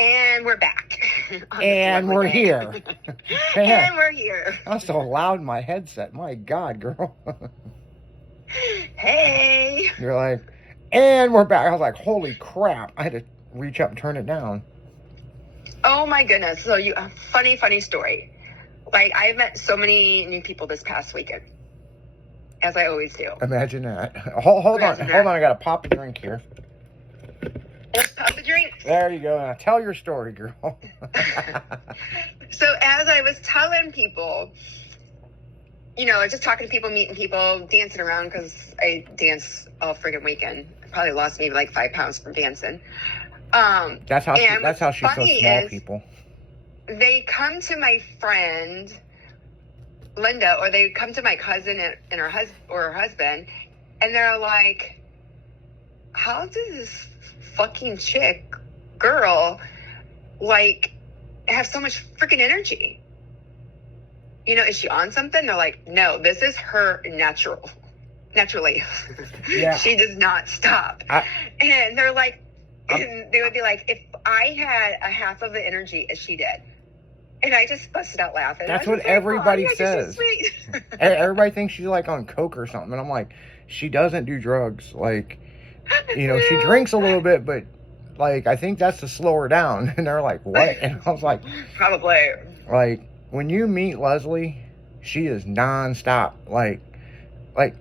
And we're back. And we're here. And we're here. I'm so loud in my headset. My God, girl. Hey. You're like, and we're back. I was like, holy crap. I had to reach up and turn it down. Oh my goodness. So funny story. Like, I've met so many new people this past weekend. As I always do. Imagine that. Hold on. I got to pop a drink here. Let's pop a drink. There you go. Now tell your story, girl. So as I was telling people, just talking to people, meeting people, dancing around, because I dance all friggin' weekend. I probably lost maybe like 5 pounds from dancing. That's how she's so small, people. They come to my friend Linda, or they come to my cousin and her husband, and they're like, how does this fucking girl like have so much freaking energy? Is she on something? They're like, no, this is her naturally. Yeah. She does not stop. And they're like, they would be like, if I had a half of the energy as she did. And I just busted out laughing. That's what everybody says. Everybody thinks she's like on coke or something. And I'm like, she doesn't do drugs. Like, she drinks a little bit, but like, I think that's to slow her down. And they're like, what? And I was like, probably. Like, when you meet Leslie, she is nonstop. Like,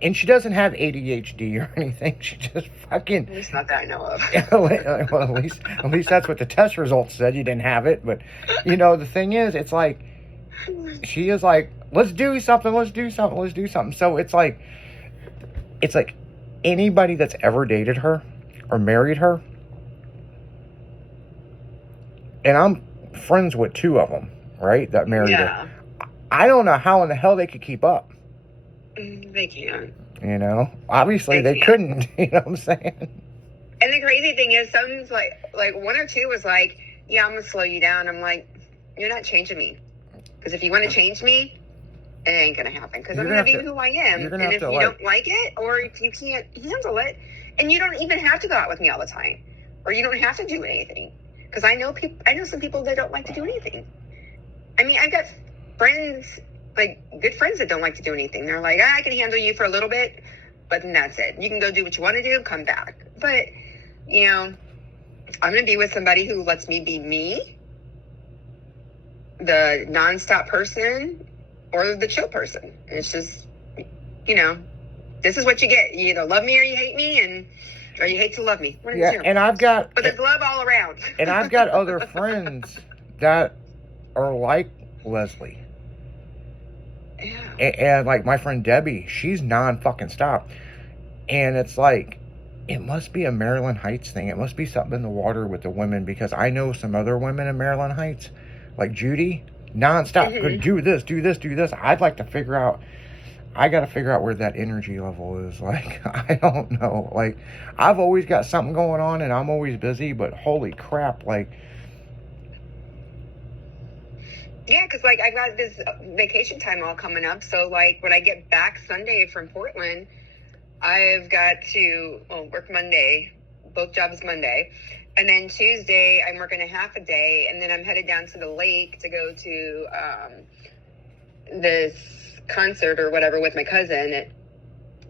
and she doesn't have ADHD or anything. She just fucking. At least not that I know of. Well, at least that's what the test results said. You didn't have it, but the thing is, it's like she is like, let's do something. So it's like anybody that's ever dated her or married her, and I'm friends with 2 of them, right? That married her. I don't know how in the hell they could keep up. They can't. Obviously they couldn't. You know what I'm saying? And the crazy thing is, some's like 1 or 2 was like, yeah, I'm going to slow you down. I'm like, you're not changing me. Because if you want to change me, it ain't going to happen. Because I'm going to be who I am. And if you don't like it, or if you can't handle it, and you don't even have to go out with me all the time. Or you don't have to do anything. Because I know some people that don't like to do anything. I mean, I've got friends, like good friends, that don't like to do anything. They're like, I can handle you for a little bit, but then that's it. You can go do what you want to do, come back. But, I'm going to be with somebody who lets me be me, the nonstop person, or the chill person. It's just, this is what you get. You either love me or you hate me, or you hate to love me. But there's love all around. And I've got other friends that are like Leslie. Yeah. And like my friend Debbie, she's non-fucking stop. And it's like, it must be a Maryland Heights thing. It must be something in the water with the women, because I know some other women in Maryland Heights, like Judy, non-stop. Could do this. I'd like to figure out, I got to figure out where that energy level is. Like, I don't know. Like, I've always got something going on and I'm always busy, but holy crap, like. Yeah, because, like, I've got this vacation time all coming up. So, like, when I get back Sunday from Portland, I've got to work Monday, both jobs Monday. And then Tuesday, I'm working a half a day. And then I'm headed down to the lake to go to this concert or whatever with my cousin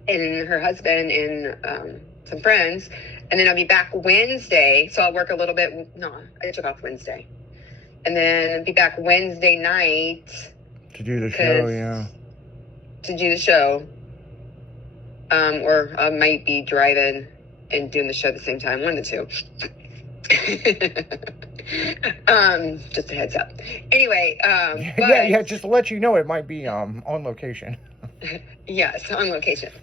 and her husband and some friends. And then I'll be back Wednesday. So I'll work a little bit. No, I took off Wednesday. And then be back Wednesday night. To do the show, yeah. To do the show. Or I might be driving and doing the show at the same time. 1 of the 2. Just a heads up. Anyway, yeah, just to let you know, it might be on location. Yes, on location.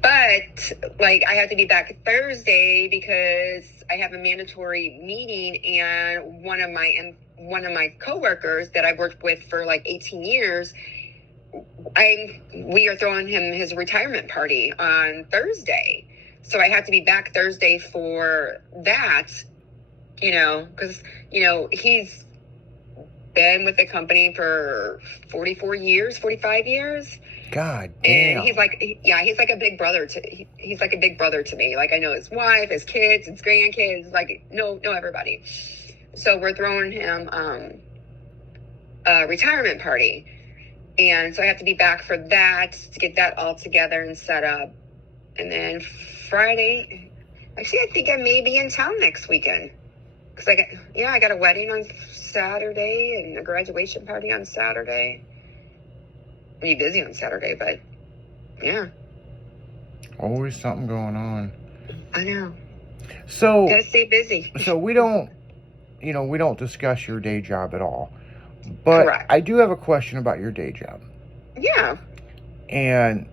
But like, I have to be back Thursday because I have a mandatory meeting, and one of my coworkers that I've worked with for like 18 years, we are throwing him his retirement party on Thursday. So I have to be back Thursday for that, because, he's been with the company for 44 years, 45 years. God And damn. he's like a big brother he's like a big brother to me. Like, I know his wife, his kids, his grandkids, like, know everybody. So we're throwing him a retirement party. And so I have to be back for that, to get that all together and set up. And then Friday, actually, I think I may be in town next weekend. Because I got a wedding on Saturday and a graduation party on Saturday. I'll be busy on Saturday, but yeah. Always something going on. I know. So Gotta stay busy. So we don't discuss your day job at all. But Correct. I do have a question about your day job. Yeah. And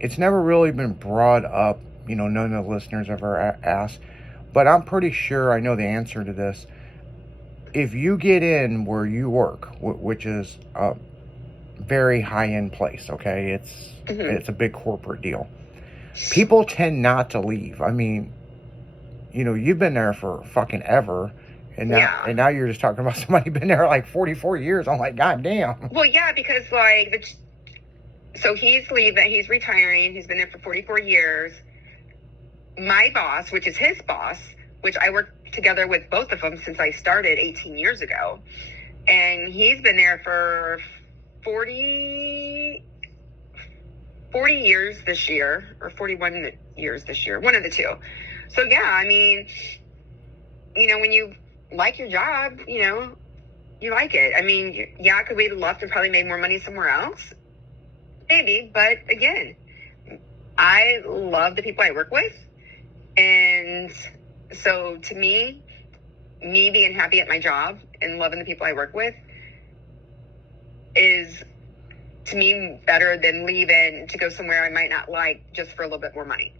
it's never really been brought up. None of the listeners ever asked. But I'm pretty sure I know the answer to this. If you get in where you work, which is a very high-end place, okay? It's a big corporate deal. People tend not to leave. I mean, you've been there for fucking ever. And now you're just talking about somebody been there like 44 years. I'm like, God damn. Well, yeah, because so he's leaving. He's retiring. He's been there for 44 years. My boss, which is his boss, which I worked together with both of them since I started 18 years ago. And he's been there for 40 years this year, or 41 years this year. One of the two. So, yeah, I mean, when you like your job, you like it. I mean, yeah, could we have left and probably made more money somewhere else? Maybe, but again, I love the people I work with. And so to me being happy at my job and loving the people I work with is, to me, better than leaving to go somewhere I might not like just for a little bit more money.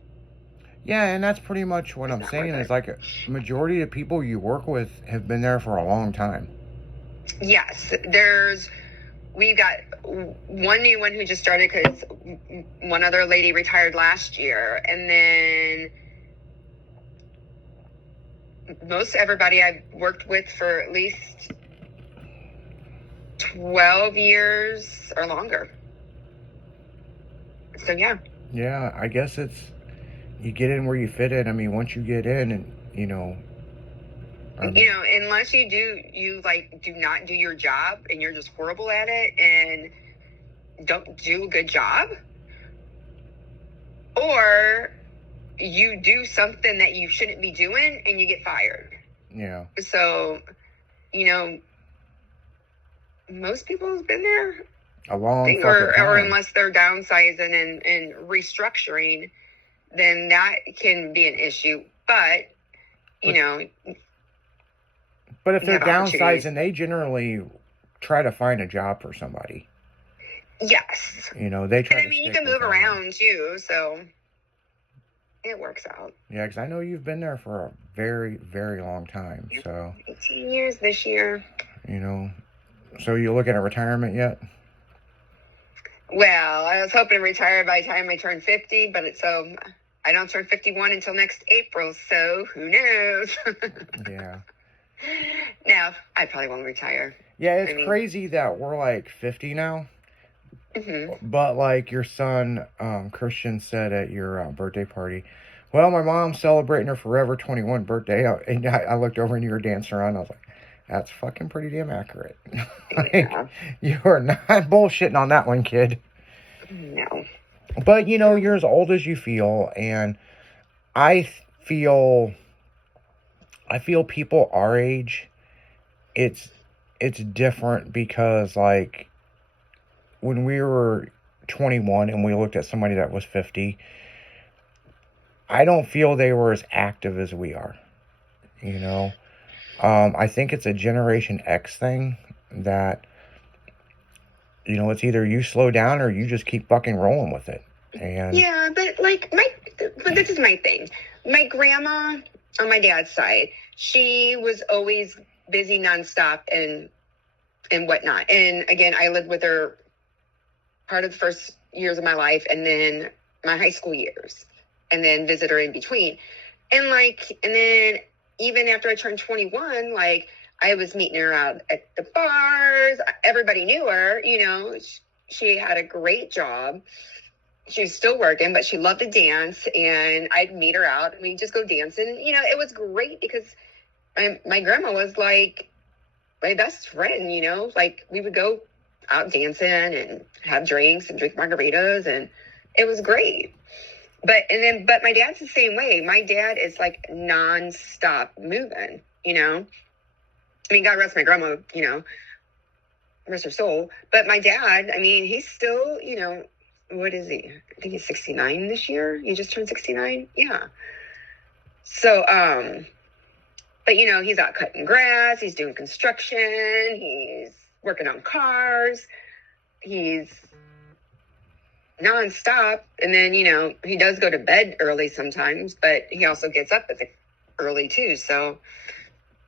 Yeah, and that's pretty much what I'm saying. Is like a majority of people you work with have been there for a long time. Yes, we've got one new one who just started because one other lady retired last year, and then most everybody I've worked with for at least 12 years or longer. So yeah. Yeah, I guess you get in where you fit in. I mean, once you get in, and unless you do not do your job and you're just horrible at it and don't do a good job, or you do something that you shouldn't be doing and you get fired. Yeah. So, most people have been there a long fucking or time. Unless they're downsizing and restructuring, then that can be an issue. But but if they're downsizing, they generally try to find a job for somebody. Yes. They try. And I mean, you can move around too, so it works out. Yeah, because I know you've been there for a very, very long time. Yep. So 18 years this year. So you looking at retirement yet? Well, I was hoping to retire by the time I turn 50, but I don't turn 51 until next April, so who knows? Yeah. No, I probably won't retire. Yeah, it's crazy that we're like 50 now. Mm-hmm. But like your son, Christian, said at your birthday party, well, my mom's celebrating her Forever 21 birthday. And I looked over and you were dancing around. I was like, that's fucking pretty damn accurate. Yeah. You are not bullshitting on that one, kid. No. But, you're as old as you feel. And I feel people our age, it's different because, like, when we were 21 and we looked at somebody that was 50, I don't feel they were as active as we are, I think it's a Generation X thing that, it's either you slow down or you just keep fucking rolling with it. And yeah, but this is my thing. My grandma on my dad's side, she was always busy nonstop and whatnot. And again, I lived with her part of the first years of my life, and then my high school years, and then visit her in between. And then even after I turned 21, I was meeting her out at the bars. Everybody knew her, she had a great job. She was still working, but she loved to dance, and I'd meet her out and we'd just go dancing. It was great because my grandma was like my best friend, like we would go out dancing and have drinks and drink margaritas, and it was great. But my dad's the same way. My dad is like nonstop moving, I mean, God rest my grandma, rest her soul. But my dad, I mean, he's still, what is he? I think he's 69 this year. He just turned 69. Yeah. So, but he's out cutting grass. He's doing construction. He's working on cars. He's nonstop. And then, he does go to bed early sometimes, but he also gets up early too. So,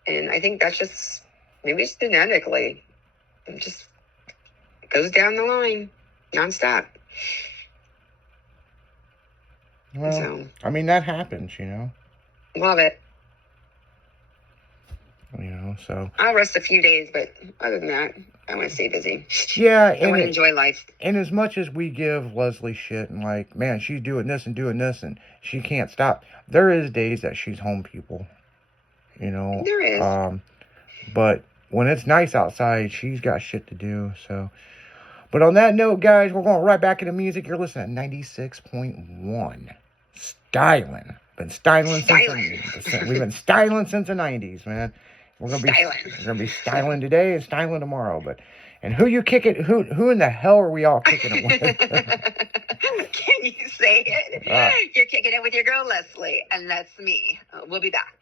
and I think that's just, maybe it's genetically. It just goes down the line nonstop. Well, so, I mean, that happens, Love it. So. I'll rest a few days, but other than that, I want to stay busy. Yeah. I want to enjoy life. And as much as we give Leslie shit and like, man, she's doing this and she can't stop. There is days that she's home, people. There is. But when it's nice outside, she's got shit to do. So, but on that note, guys, we're going right back into music. You're listening to 96.1. Styling. We've been styling since the 90s, man. We're gonna be styling today and styling tomorrow. And who you kick it? Who in the hell are we all kicking it with? Can you say it? You're kicking it with your girl Leslie, and that's me. We'll be back.